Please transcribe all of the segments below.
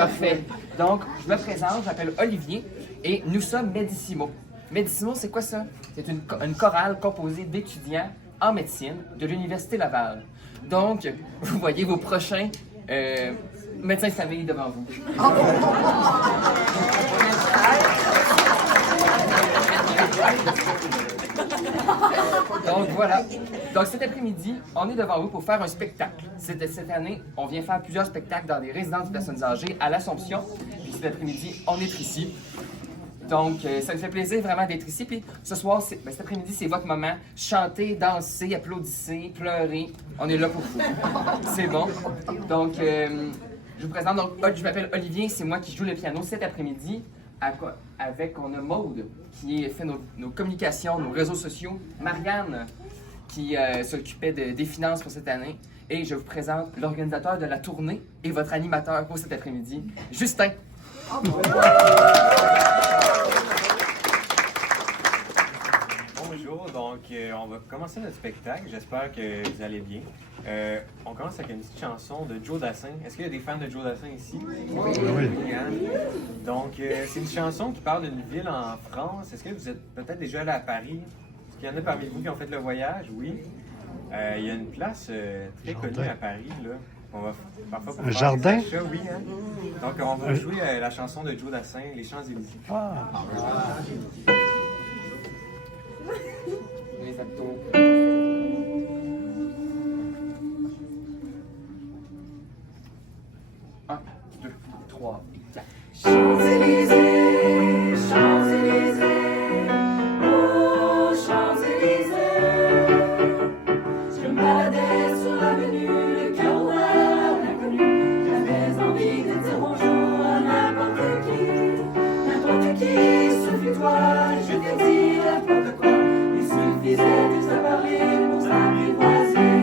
Parfait. Donc, je me présente, je m'appelle Olivier et nous sommes Medissimo. Medissimo, c'est quoi ça? C'est une chorale composée d'étudiants en médecine de l'Université Laval. Donc, vous voyez vos prochains médecins de famille devant vous. Donc voilà. Donc cet après-midi, on est devant vous pour faire un spectacle. Cette année, on vient faire plusieurs spectacles dans des résidences de personnes âgées à l'Assomption. Puis cet après-midi, on est ici. Donc ça me fait plaisir vraiment d'être ici. Puis ce soir, cet après-midi, c'est votre moment. Chantez, dansez, applaudissez, pleurez. On est là pour vous. C'est bon. Donc je vous présente. Donc, je m'appelle Olivier, c'est moi qui joue le piano cet après-midi. On a Maude qui fait nos communications, nos réseaux sociaux, Marianne qui s'occupait des finances pour cette année, et je vous présente l'organisateur de la tournée et votre animateur pour cet après-midi, Justin. Bonjour, donc on va commencer notre spectacle, j'espère que vous allez bien. On commence avec une petite chanson de Joe Dassin. Est-ce qu'il y a des fans de Joe Dassin ici? Oui. Donc c'est une chanson qui parle d'une ville en France. Est-ce que vous êtes peut-être déjà allé à Paris? Est-ce qu'il y en a parmi vous qui ont fait le voyage? Oui. Il y a une place très connue à Paris, là. On va parfois pour un jardin? Achats, oui, hein? Donc on va jouer la chanson de Joe Dassin, Les Champs-Élysées. Ah. Les abdos. 1, 2, 3, 4. Champs-Élysées, Champs-Élysées, oh Champs-Élysées. Je me baladais sur l'avenue, le cœur ouvert à l'inconnu. J'avais envie de dire bonjour à n'importe qui, ce fut toi. Je t'ai dit n'importe quoi, il suffisait de te parler pour s'apprivoiser.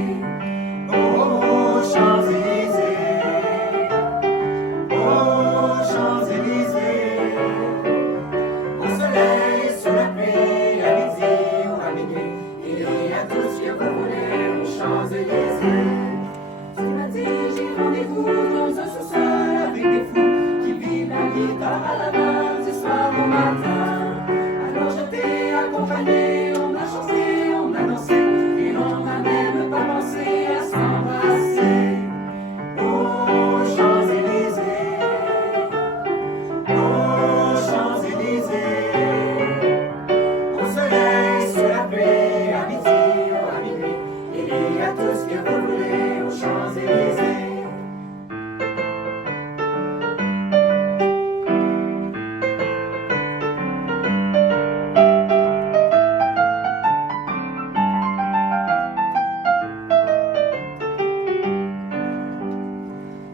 Oh, Champs-Élysées. Champs-Élysées, au soleil, sous la pluie, à midi ou à minuit, il y a tout ce que vous voulez aux Champs-Élysées. Tu m'as dit, j'ai rendez-vous dans un sous-sol avec des fous qui vivent la guitare à la main du soir au matin. Alors je t'ai accompagné, on a chanté, on a dansé, et on n'a même pas pensé à s'embrasser. Oh, Champs-Élysées. Aux Champs-Élysées, au soleil, sous la pluie, à midi ou à minuit, il y a tout ce que vous voulez aux Champs-Élysées.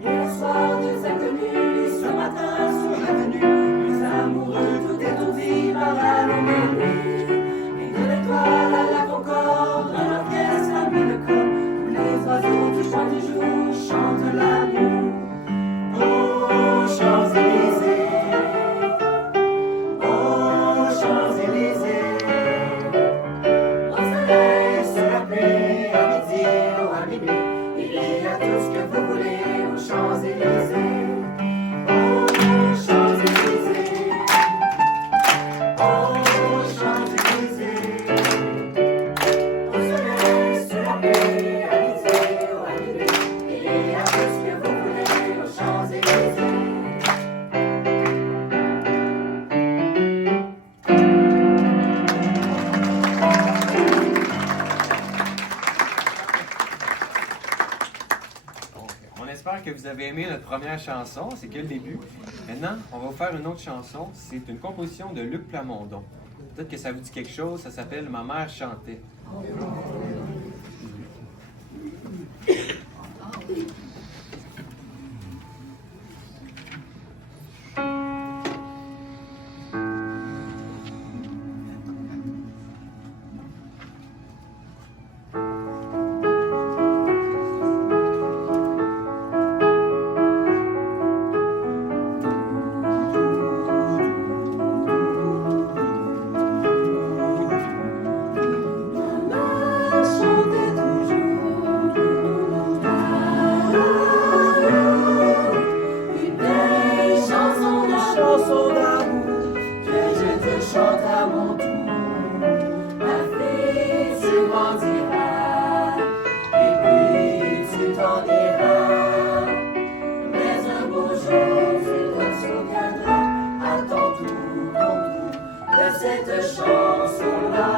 Hier soir, deux inconnus, ce matin sur l'avenue, les amoureux tout étourdis par la longue nuit. Et de l'étoile à la concorde, de l'orchestre à mille cordes, tous les oiseaux du chant du jour chantent l'amour. Oh, Champs-Élysées, oh, Champs-Élysées, au soleil, sous la pluie, à midi ou à minuit, il y a tout ce que vous voulez aux Champs-Élysées. Oh, Champs-Élysées, oh, Champs-Élysées, au soleil, sous la pluie, à midi ou à minuit, il y a tout ce que vous voulez aux Champs-Élysées. On espère que vous avez aimé notre première chanson, c'est que le début. Maintenant, on va vous faire une autre chanson. C'est une composition de Luc Plamondon. Peut-être que ça vous dit quelque chose, ça s'appelle Ma mère chantait. Maman chanson d'amour que je te chante à mon tour. Ma fille, tu grandiras et puis tu t'en iras. Mais un beau jour, tu te souviendras à ton tour de cette chanson-là.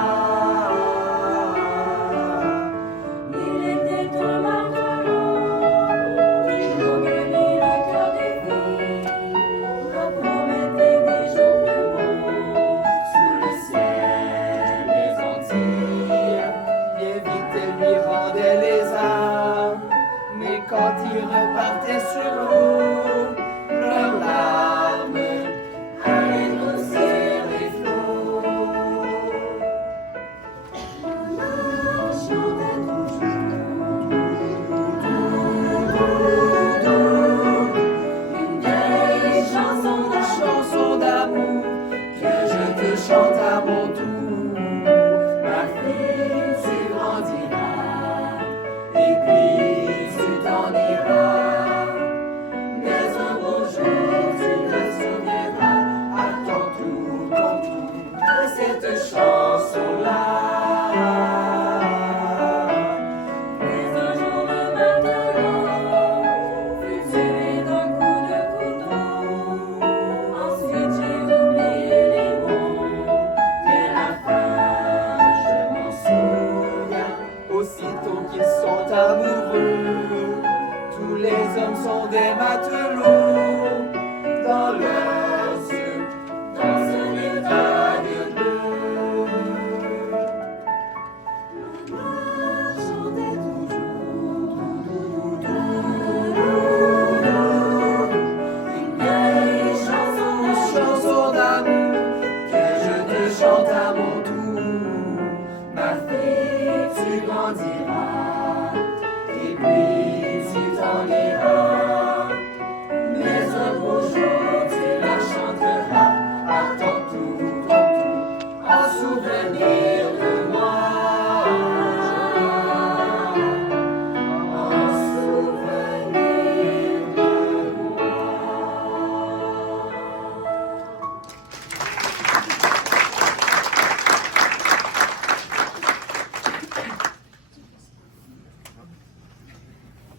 Il était un matelot qui promenait le cœur des filles, leur promettait des jours de beaux sous le ciel des Antilles. Bien vite, elle lui rendait les âmes, mais quand il repartait sur l'eau, leurs larmes allaient grossir les flots. Maman chantait une vieille chanson d'amour que je te chante à mon tour. Ma fille, tu grandiras et puis tu t'en iras. Mais un beau jour, tu te souviendras à ton tour de cette chanson-là. Mais un jour, le matelot fut tué d'un coup de couteau. Ensuite, j'ai oublié les mots, mais la fin, je m'en souviens. Aussitôt qu'ils sont amoureux, tous les hommes sont des matelots. Dans leurs yeux, dans un état de bleu. Maman chantait toujours une vieille chanson d'amour que je te chante à mon tour. Ma fille, tu grandiras et puis tu t'en iras. Mais un beau jour, tu la chanteras à ton tour, en souvenir de moi. En souvenir de moi.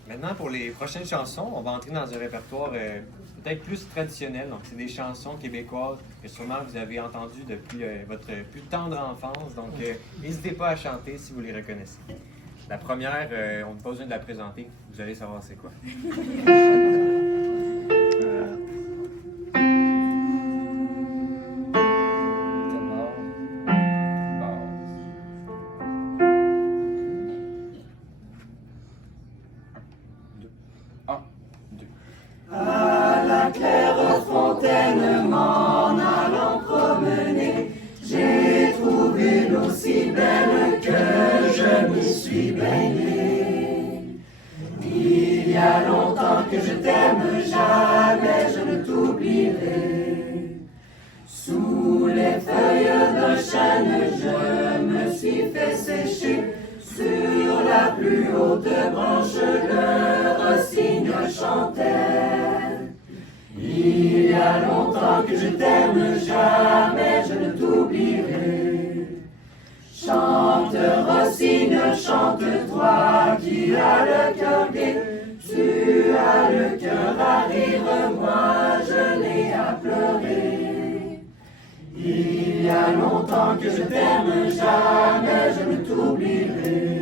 Maintenant, pour les prochaines chansons, on va entrer dans un répertoire peut-être plus traditionnel. Donc, c'est des chansons québécoises que sûrement vous avez entendues depuis votre plus tendre enfance. Donc, n'hésitez pas à chanter si vous les reconnaissez. La première, on n'a pas besoin de la présenter. Vous allez savoir c'est quoi. À la claire fontaine m'en allant promener, j'ai trouvé l'eau si belle que je me suis baigné. Il y a longtemps que je t'aime, jamais je ne t'oublierai. Sous les feuilles d'un chêne, je me suis fait sécher. Sur la plus haute branche, le rossignol chantait. Il y a longtemps que je t'aime, jamais je ne t'oublierai. Chante, rossignol, chante, toi qui as le cœur gai. Tu as le cœur à rire, moi je n'ai à pleurer. Il y a longtemps que je t'aime, jamais je ne t'oublierai.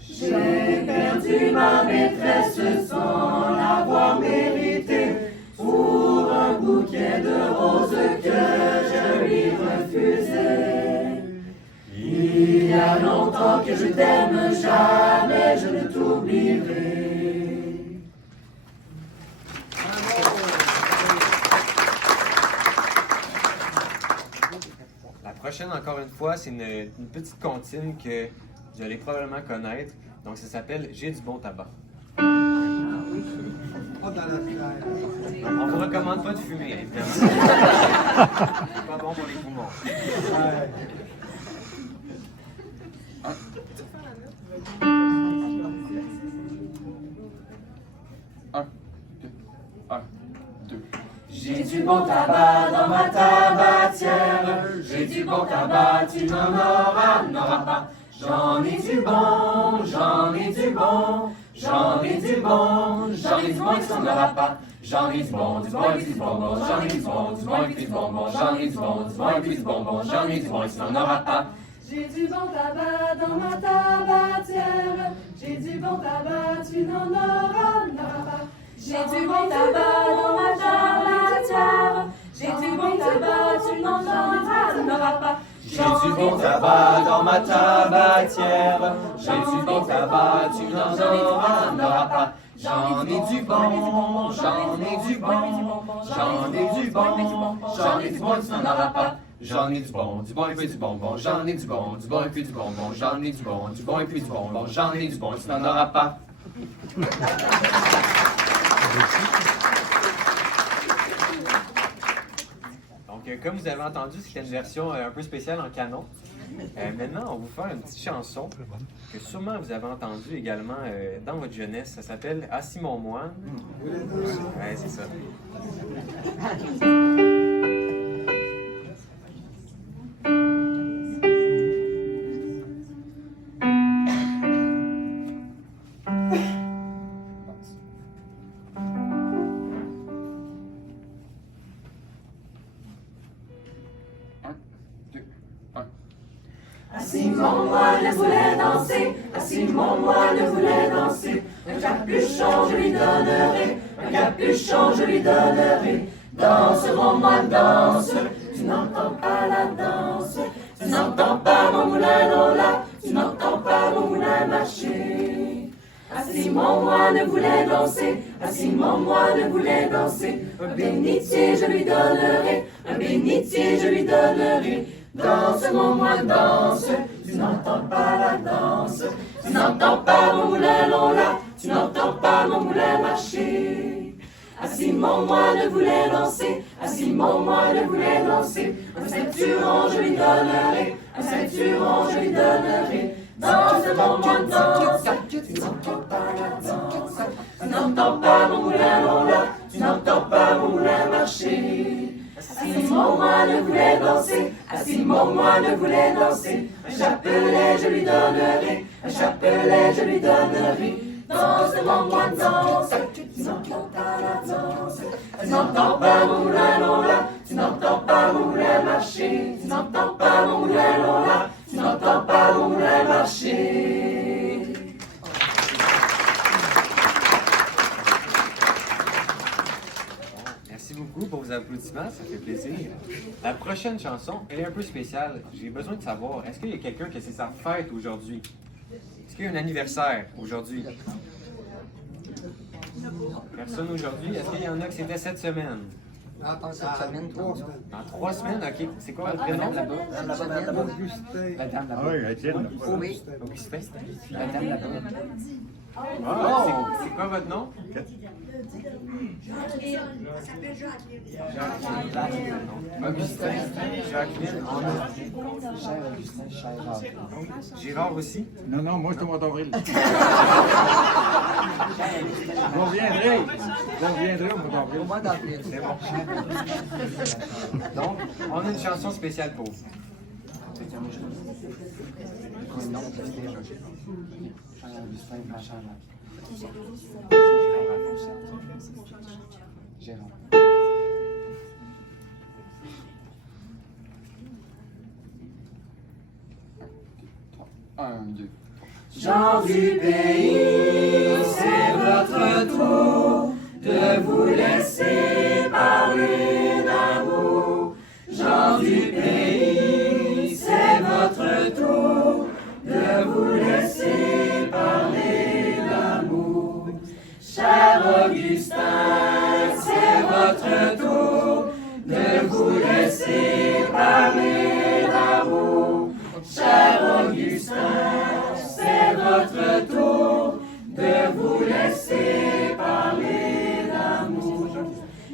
J'ai perdu ma maîtresse sans l'avoir méritée, pour un bouquet de roses que je lui refusais. Il y a longtemps que je t'aime, jamais je ne t'oublierai. La prochaine, encore une fois, c'est une petite comptine que vous allez probablement connaître. Donc, ça s'appelle « J'ai du bon tabac ». On vous recommande pas de fumer, évidemment. C'est pas bon pour les poumons. J'ai du bon tabac dans ma tabatière. J'ai du bon tabac, tu n'en auras pas. J'en ai du bon, j'en ai du bon. J'en ai du bon, j'en ai du bon, tu n'en auras pas. J'en ai du bon, et puis du bonbon. J'en ai du bon, et puis du bonbon. J'en ai du bon, et puis du bonbon. J'en ai du bon, et tu n'en auras pas. J'ai du bon tabac dans ma tabatière. J'ai du bon tabac, tu n'en auras pas. J'ai du bon tabac dans ma tabatière. J'ai du bon tabac, tu n'en auras pas. J'ai du bon tabac dans ma tabatière. J'ai du bon tabac, tu n'en auras pas. J'en ai du bon, j'en ai du bon. J'en ai du bon, j'en ai du bon, tu n'en auras pas. J'en ai du bon et puis du bonbon. J'en ai du bon et puis du bonbon. J'en ai du bon et puis du bonbon. J'en ai du bon, tu n'en auras pas. Donc, comme vous avez entendu, c'était une version un peu spéciale en canon. Maintenant, on va vous faire une petite chanson que sûrement vous avez entendue également dans votre jeunesse. Ça s'appelle Assis mon moine. Ouais, c'est ça. Assis mon moine voulait danser, assis mon moine voulait danser. Un capuchon je lui donnerai, un capuchon je lui donnerai. Danse mon moine, danse, tu n'entends pas la danse. Tu n'entends pas mon moulin Lola, tu n'entends pas mon moulin marcher. Assis mon moine voulait danser, assis mon moine voulait danser. Un bénitier je lui donnerai, un bénitier je lui donnerai. Danse mon moine, danse, tu n'entends pas la danse. Tu n'entends pas mon moulin Lola, tu n'entends pas mon moulin marcher. Assis mon moine voulait danser, assis mon moine voulait danser. Un ceinturon je lui donnerai, un ceinturon je lui donnerai. Danse mon moine, danse, tu n'entends pas la danse. Tu n'entends pas mon moulin Lola, tu n'entends pas mon moulin marcher. Assis mon moine voulait danser, assis mon moine voulait danser. Un chapelet je lui donnerai, un chapelet je lui donnerai. Danse mon moine, danse, tu n'entends pas la danse. Tu n'entends pas mon moulin Lola, tu n'entends pas mon moulin marcher. Tu n'entends pas mon moulin Lola, tu n'entends pas mon moulin marcher. Merci beaucoup pour vos applaudissements, ça fait plaisir. La prochaine chanson, elle est un peu spéciale. J'ai besoin de savoir, est-ce qu'il y a quelqu'un qui c'est sa fête aujourd'hui? Est-ce qu'il y a un anniversaire aujourd'hui? Personne aujourd'hui? Est-ce qu'il y en a que c'était cette semaine? Pas cette semaine, 3 semaines. Dans 3 semaines, ok. C'est quoi le prénom? Madame là-bas. Madame là-bas. Oui, Étienne. Oui. Augustin. Madame là-bas. Ah, c'est quoi votre nom? Augustin. Jacqueline. Cher Augustin, cher Jacques. Gérard aussi? Non, non, moi, c'est au mois d'avril. Je reviendrai au mois d'avril. Au mois d'avril. C'est bon. Donc, on a une chanson spéciale pour vous. Non, cher Augustin, cher Jacques. Gérard. Un, deux. Gens du pays, c'est votre tour de vous laisser parler d'amour. Gens du pays, c'est votre tour de vous laisser parler d'amour. Cher Augustin, c'est votre tour de vous laisser parler d'amour. Cher Augustin, c'est votre tour de vous laisser parler d'amour.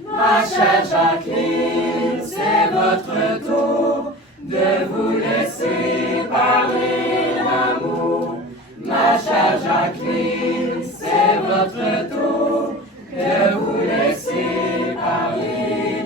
Ma chère Jacqueline, c'est votre tour de vous laisser parler d'amour. Ma chère Jacqueline, c'est votre tour de vous laisser parler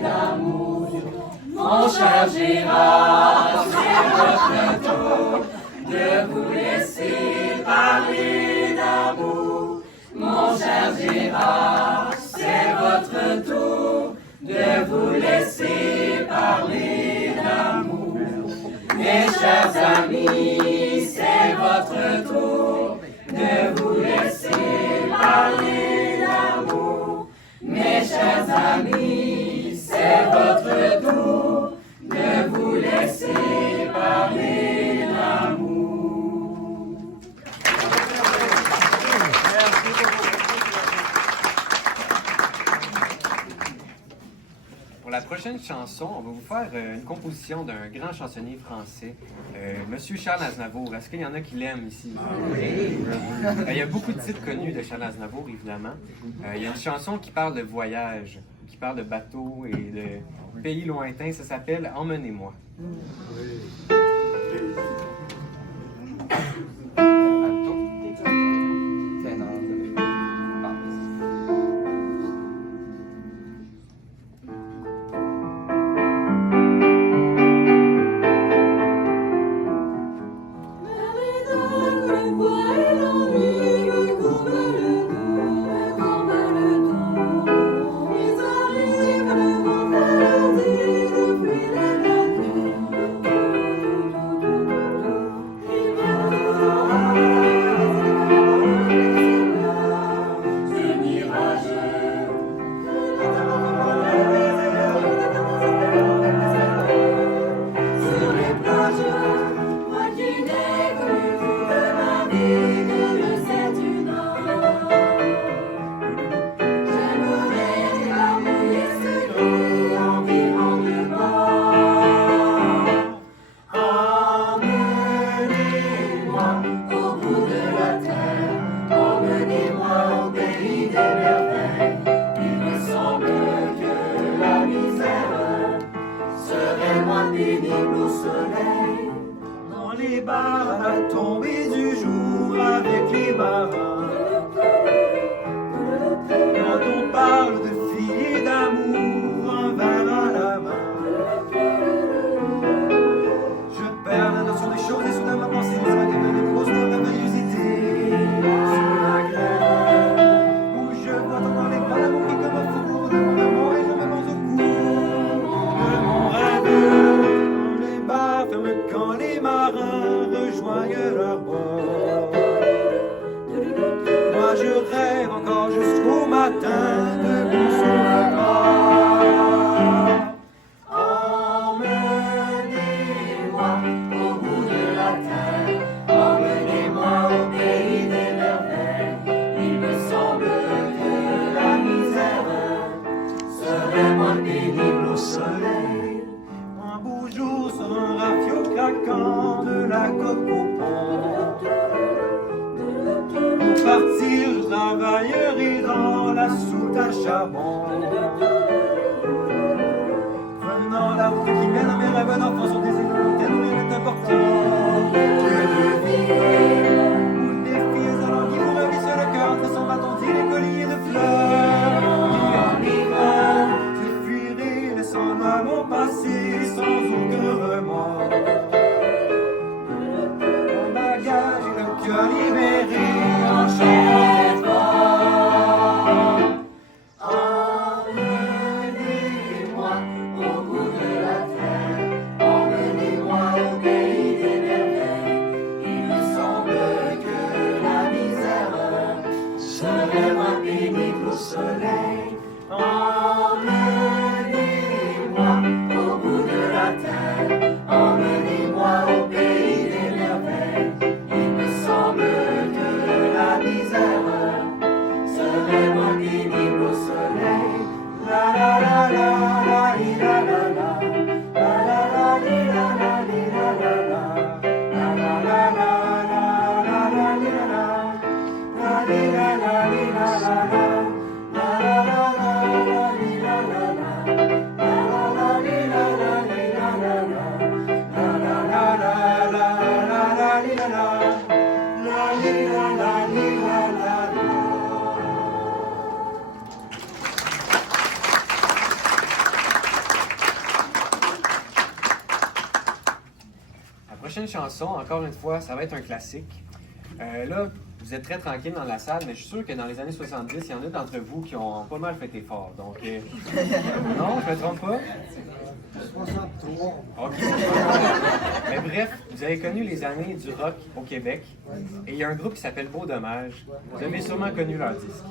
cher Gérard, c'est votre tour de vous laisser parler d'amour. Mon cher Gérard, c'est votre tour de vous laisser parler d'amour. Mes chers amis, c'est votre tour de vous laisser parler d'amour. Mes chers amis, c'est votre tour de vous laisser parler d'amour. Pour la prochaine chanson, on va vous faire une composition d'un grand chansonnier français, Monsieur Charles Aznavour. Est-ce qu'il y en a qui l'aiment ici? Il y a beaucoup de titres connus de Charles Aznavour, évidemment. Il y a une chanson qui parle de voyage, qui parle de bateau et de pays lointains. Ça s'appelle « Emmenez-moi ». prochaine chanson, encore une fois, ça va être un classique. Là, vous êtes très tranquille dans la salle, mais je suis sûr que dans les années 70, il y en a d'entre vous qui ont pas mal fait effort. Donc, non, je me trompe pas? 63. OK. Mais bref, vous avez connu les années du rock au Québec. Et il y a un groupe qui s'appelle Beau Dommage. Vous avez sûrement connu leur disque.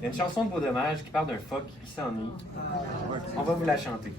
Il y a une chanson de Beau Dommage qui parle d'un phoque qui s'ennuie. On va vous la chanter.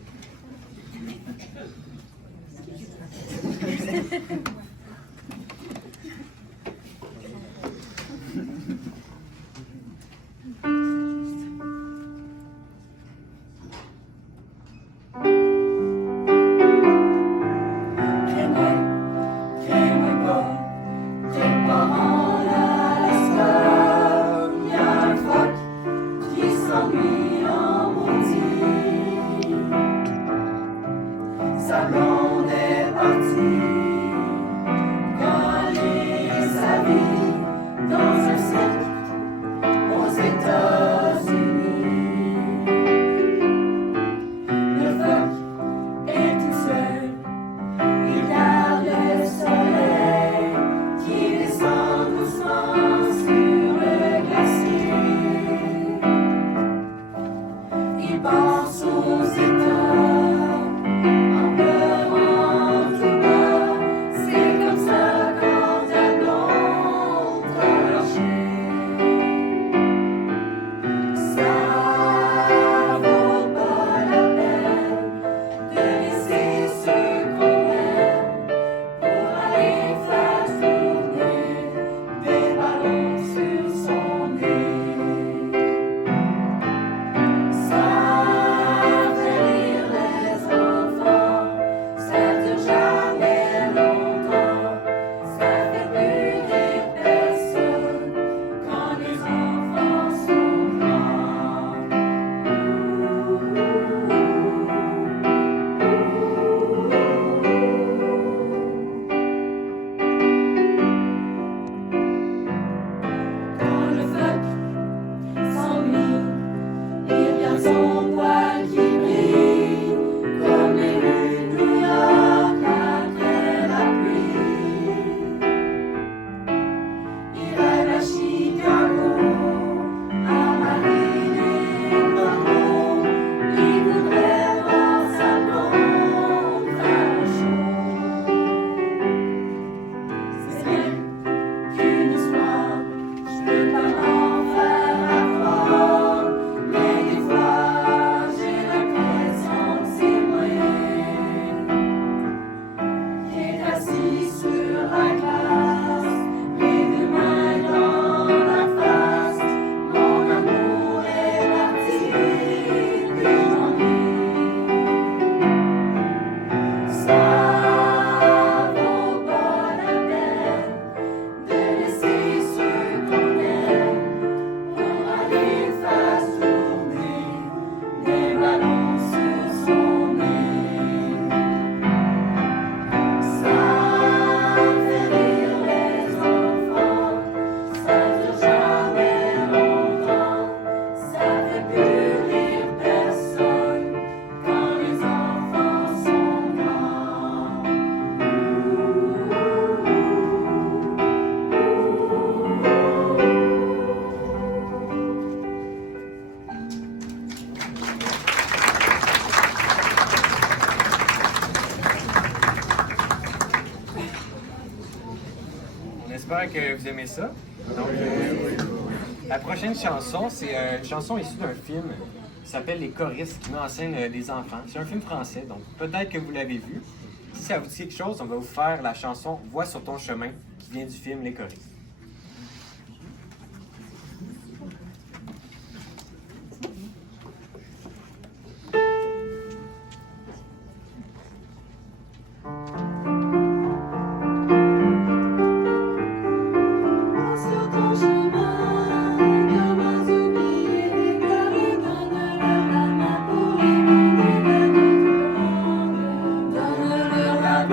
J'espère que vous aimez ça. Donc, la prochaine chanson, c'est une chanson issue d'un film qui s'appelle Les choristes, qui met en scène des enfants. C'est un film français, donc peut-être que vous l'avez vu. Si ça vous dit quelque chose, on va vous faire la chanson Vois sur ton chemin, qui vient du film Les choristes.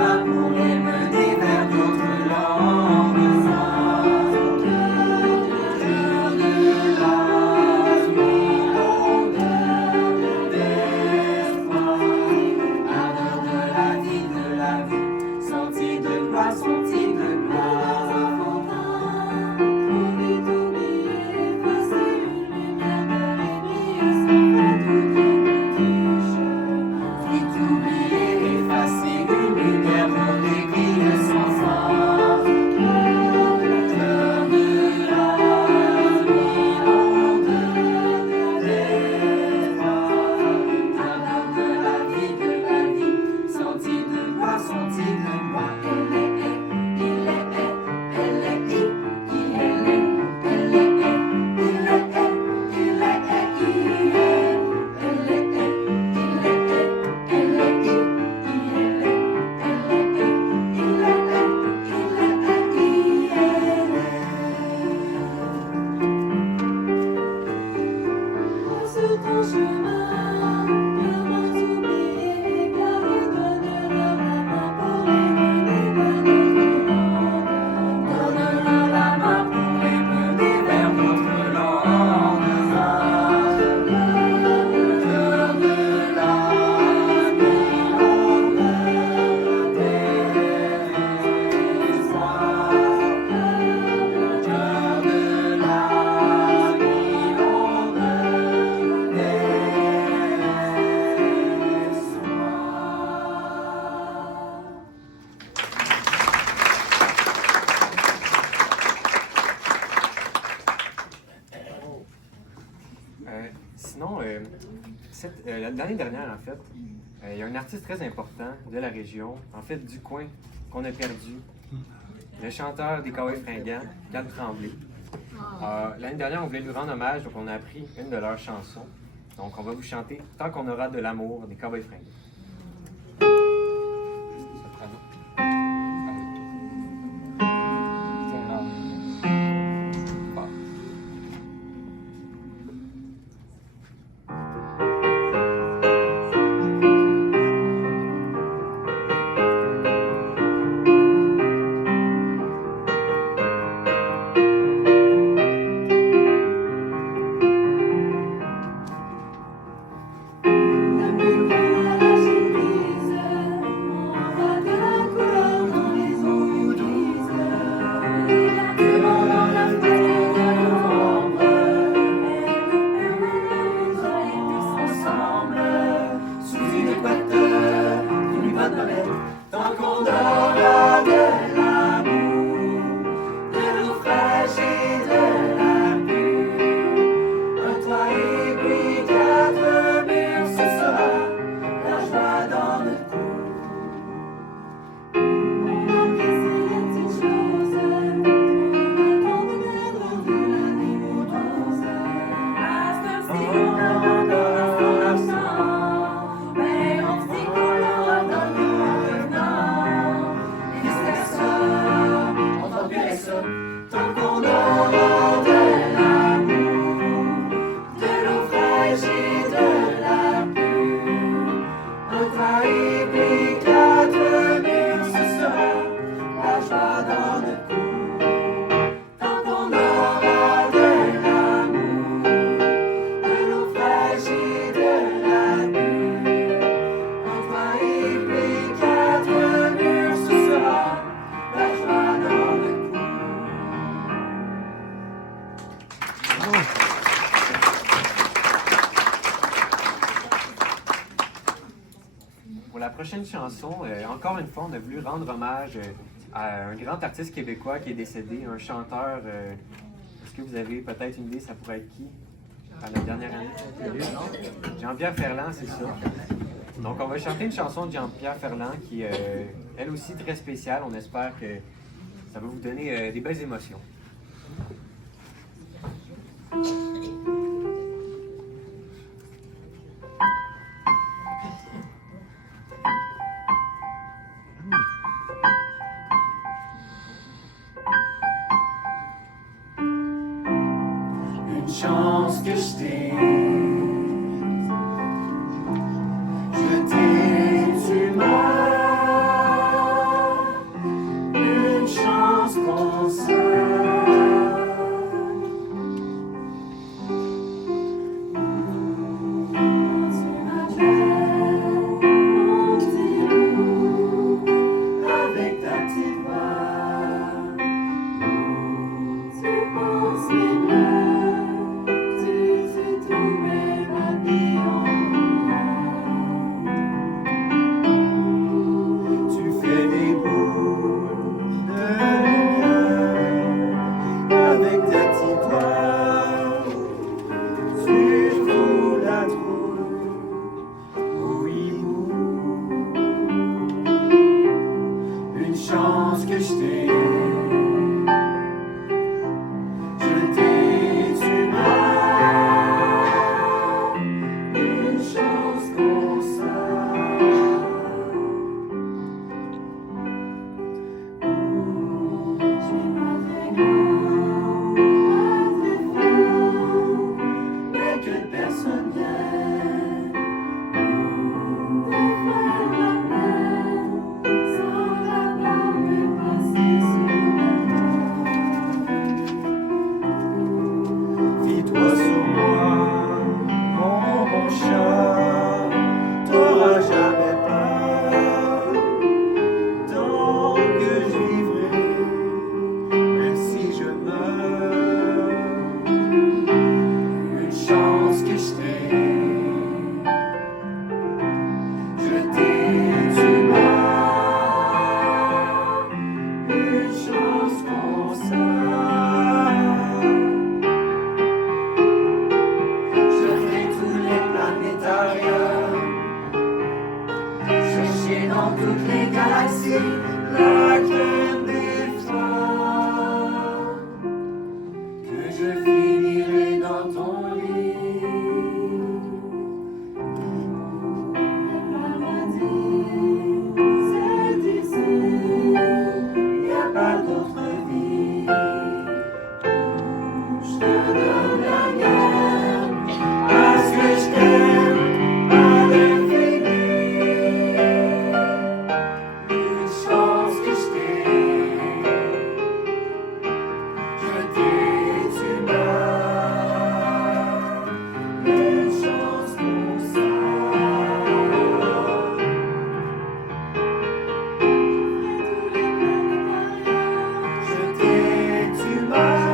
Pour les mener vers d'autres langues. L'année dernière, en fait, il y a un artiste très important de la région, en fait du coin, qu'on a perdu. Le chanteur des Cowboys Fringants, Cal Tremblay. L'année dernière, on voulait lui rendre hommage, donc on a appris une de leurs chansons. Donc on va vous chanter Tant qu'on aura de l'amour des Cowboys Fringants. La prochaine chanson, encore une fois, on a voulu rendre hommage à un grand artiste québécois qui est décédé, un chanteur. Est-ce que vous avez peut-être une idée, ça pourrait être qui à la dernière année? Jean-Pierre Ferland, c'est ça. Donc, on va chanter une chanson de Jean-Pierre Ferland qui est, elle aussi, très spéciale. On espère que ça va vous donner des belles émotions. Chance que je t'ai, je t'ai, tu m'as, une chance qu'on chance que je t'ai, je t'ai, tu m'as, une chance qu'on tu m'as fait grand, mais que personne n'aime. Sans la barre de passer. toutes les galaxies, la crème des fleurs, que je finirai dans ton lit. C'est ici, y a pas d'autre vie. Je te donne la mienne, parce que je t'aime à l'infini. Une chance que je t'aime, je t'ai, tu meurs. Une chance pour ça. Je t'ai, tu meurs.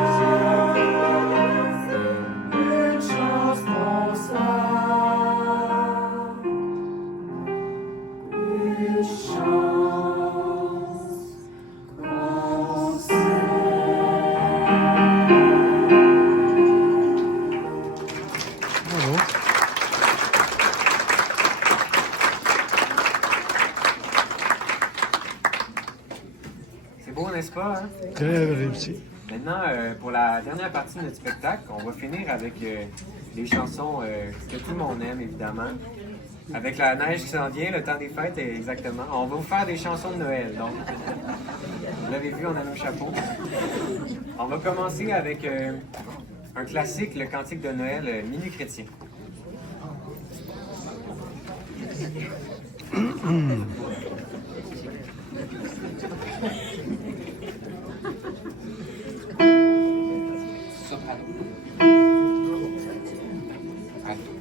Une chance pour ça. Une chance qu'on Bravo. C'est beau, n'est-ce pas? Hein? Très réussi. Maintenant, pour la dernière partie de notre spectacle, on va finir avec les chansons que tout le monde aime, évidemment. Avec la neige qui s'en vient, le temps des fêtes, exactement. On va vous faire des chansons de Noël, donc. Vous l'avez vu, on a nos chapeaux. On va commencer avec un classique, le cantique de Noël, Minuit chrétien. Soprano. Alto.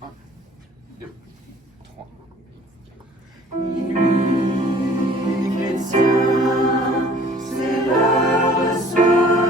Un, deux, trois. chrétien, c'est l'heure de soir.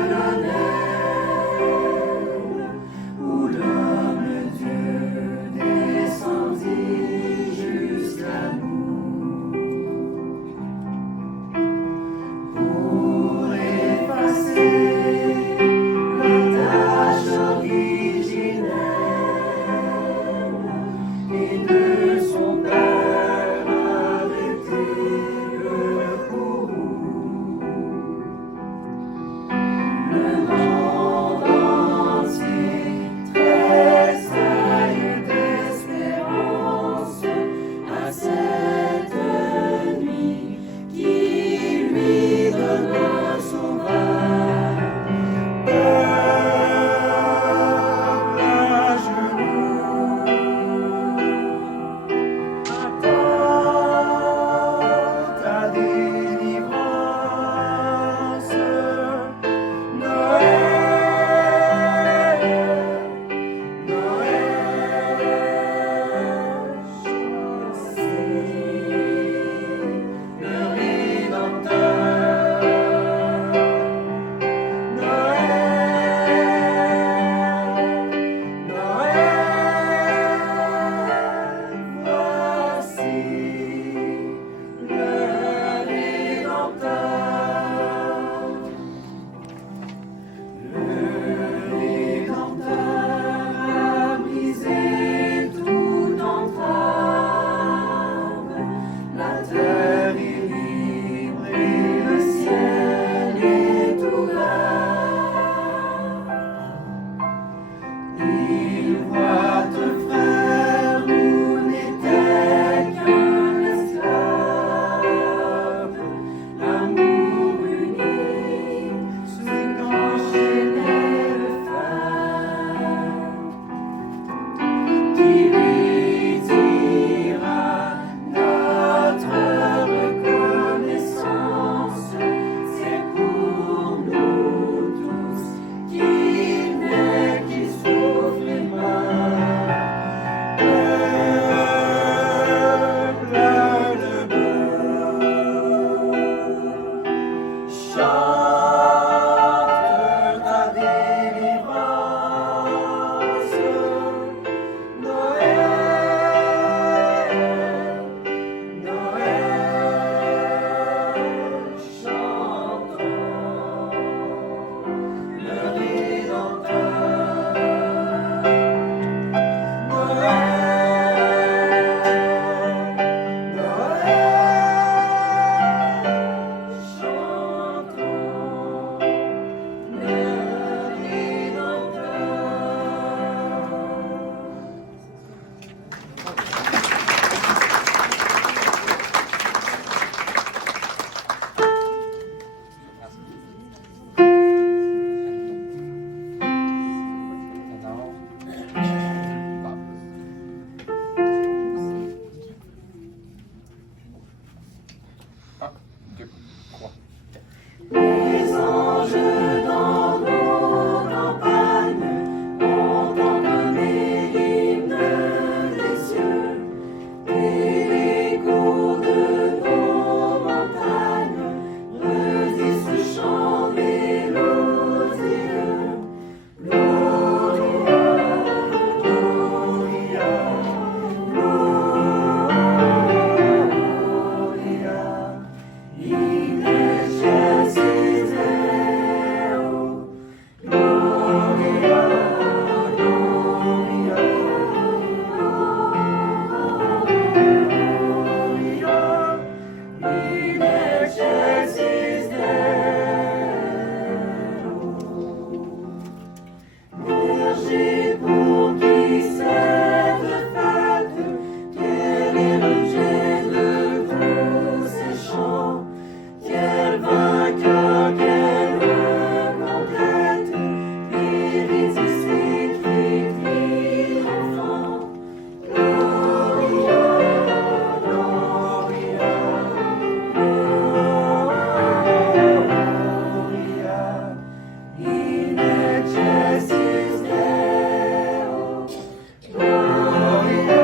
1, 2, 3. Les anges dans nos campagnes entendent l'hymne des cieux, et l'écho de nos montagnes redit ce chant mélodieux. Gloria, Gloria, Gloria, in excelsis Deo. Gloria, Gloria, Gloria, in excelsis Deo. Berger pour qui cette fête, quel est l'objet de tous ces chants? Quel vainqueur, quelle conquête, hérite ici triomphant. Gloria, Gloria, Gloria, in excelsis Deo. Gloria,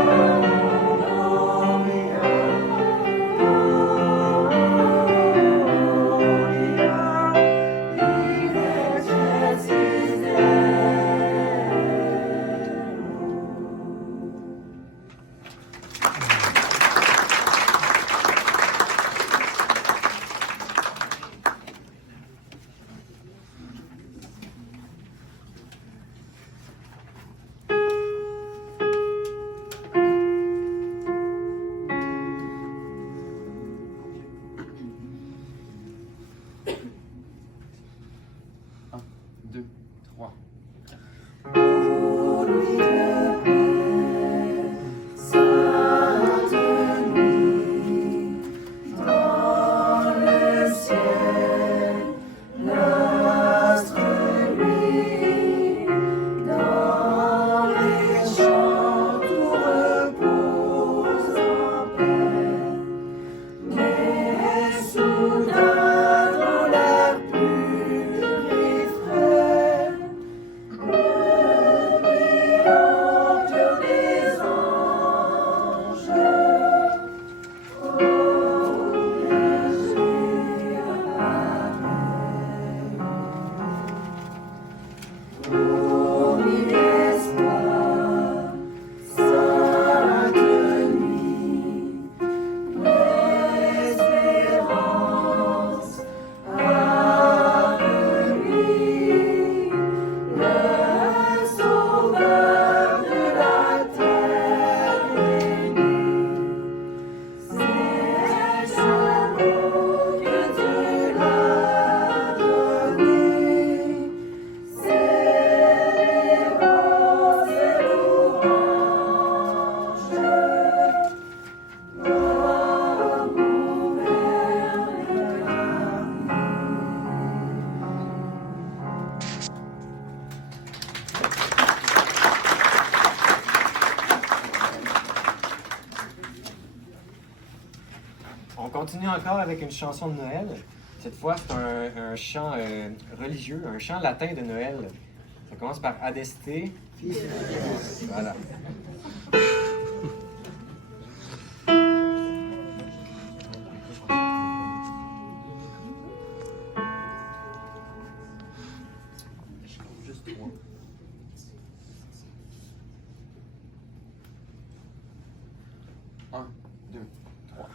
Gloria, Gloria, in excelsis Deo. Un, deux, trois. Pour lui de paix, sainte nuit, dans le ciel, l'astre brille, dans les champs tout repose en paix. Mais soudain dans l'air pur et frais, le brillant cœur des anges, ô Jésus apparaît. Ô mille espoirs, sainte nuit, l'espérance a remis, le sauveur de la terre est né. C'est un mot que Dieu l'a donné, célébrons ses louanges. L'homme gouverne On continue encore avec une chanson de Noël. Cette fois, c'est un chant religieux, un chant latin de Noël. Ça commence par Adeste. Voilà. Un, deux, trois.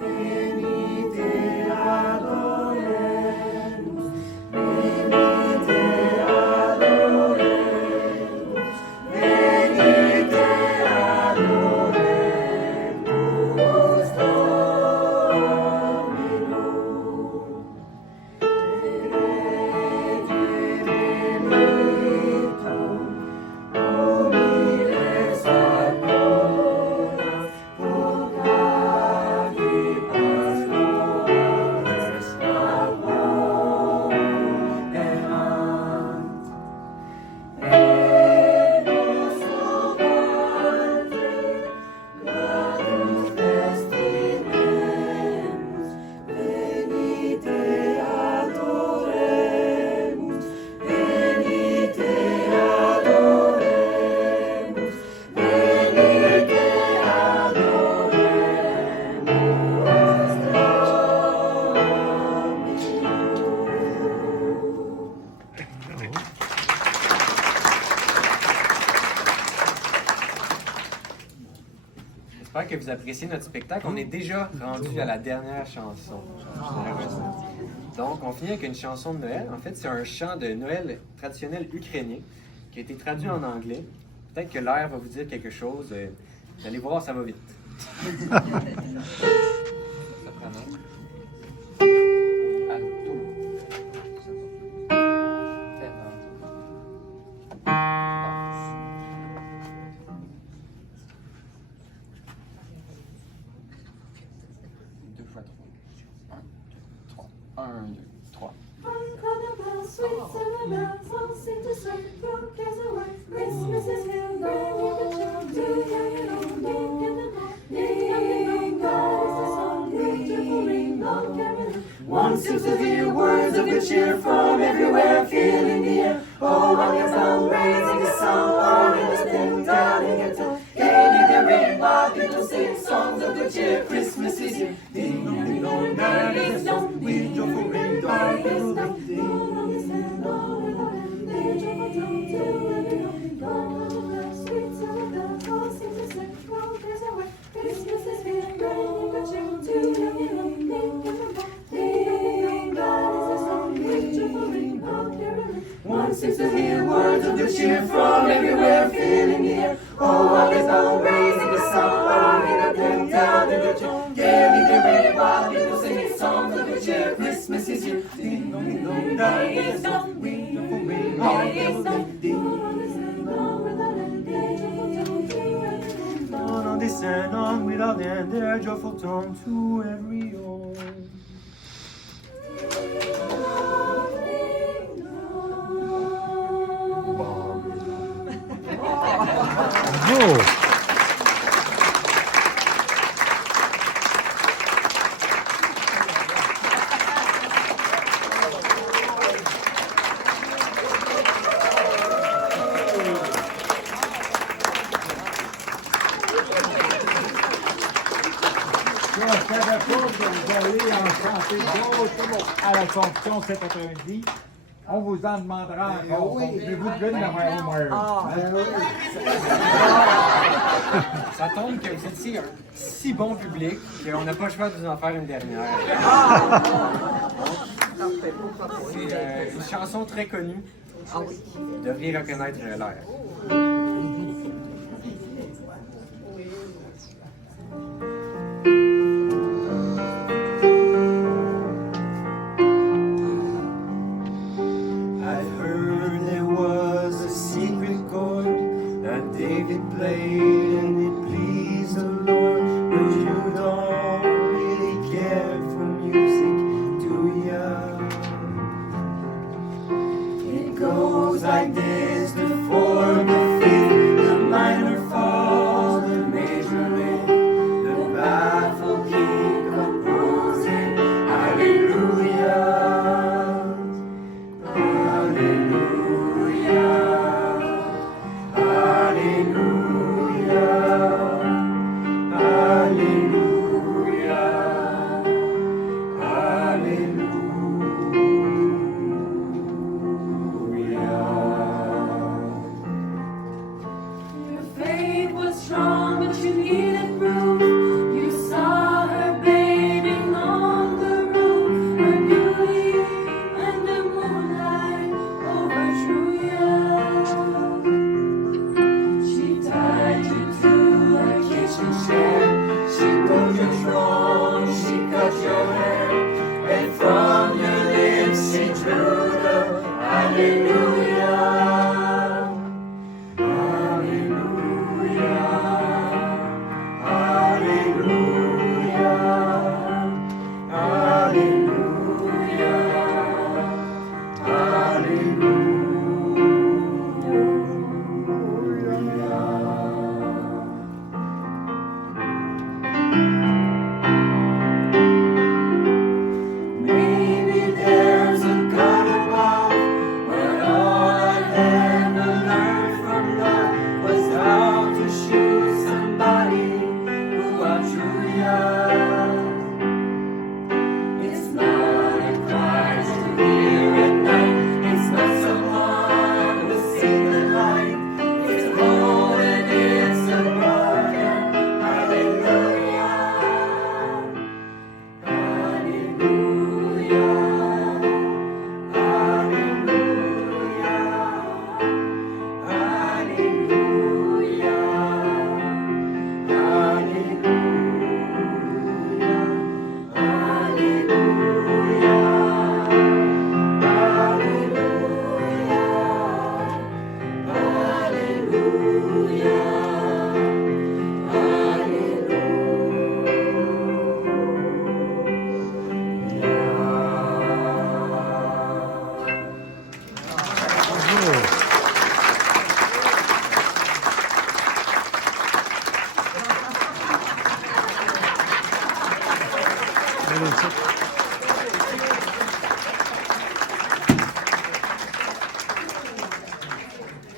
Venite adoremus, que vous appréciez notre spectacle. On est déjà rendu à la dernière chanson de la recette. Donc, on finit avec une chanson de Noël. En fait, c'est un chant de Noël traditionnel ukrainien qui a été traduit en anglais. Peut-être que l'air va vous dire quelque chose. Vous allez voir, ça va vite. Deux fois trois. Un, deux, trois. Un, deux, trois. Sweet summer bells, all seem to say, broke as a white Christmas is here, bring you the child, do young and old, young and old, ding dong, is the song, beautiful ring, long caroling. One seems to hear words of good cheer from everywhere, feeling the air. Oh, while you're down, raising a song, all in the dim, darling, and tell, gaining the ring, while people sing songs of good cheer, Christmas is here. Ding dong, ding dong, ding dong, beautiful ring, long is dong, ding. One seems to hear words of good cheer from everywhere, feeling the air. Oh, while it's all raising the song, oh, in them down in the church, gaily they ring while people singing songs of good cheer. Christmas is here. Ding dong, ding dong, ding is dong, beautiful ring, all is dong, ding. On descend on without end, their joyful tone to every home. Bravo! Je ne savais pas que vous allez en chanter d'autres à la fonction cet après-midi. On vous en demandera encore. Pouvez-vous donner la main? Ça tombe que vous étiez un si bon public qu'on n'a pas le choix de vous en faire une dernière. C'est une chanson très connue. Vous devriez reconnaître l'air. David played and it pleased the Lord, but you don't really care for music, do ya? It goes like this, the fourth, the fifth, the minor falls, the major lift, the baffled king composing, hallelujah, hallelujah. Maybe there's a God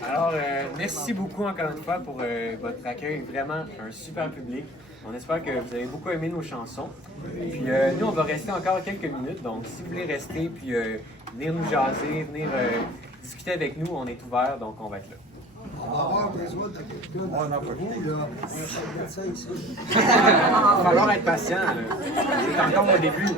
Alors, merci beaucoup encore une fois pour votre accueil. Vraiment un super public. On espère que vous avez beaucoup aimé nos chansons. Puis nous, on va rester encore quelques minutes. Donc, si vous voulez rester puis venir nous jaser, venir discuter avec nous, on est ouvert, donc on va être là. On va avoir besoin de quelqu'un dans vous, là. Ça ici. Il va falloir être patient. C'est encore au début.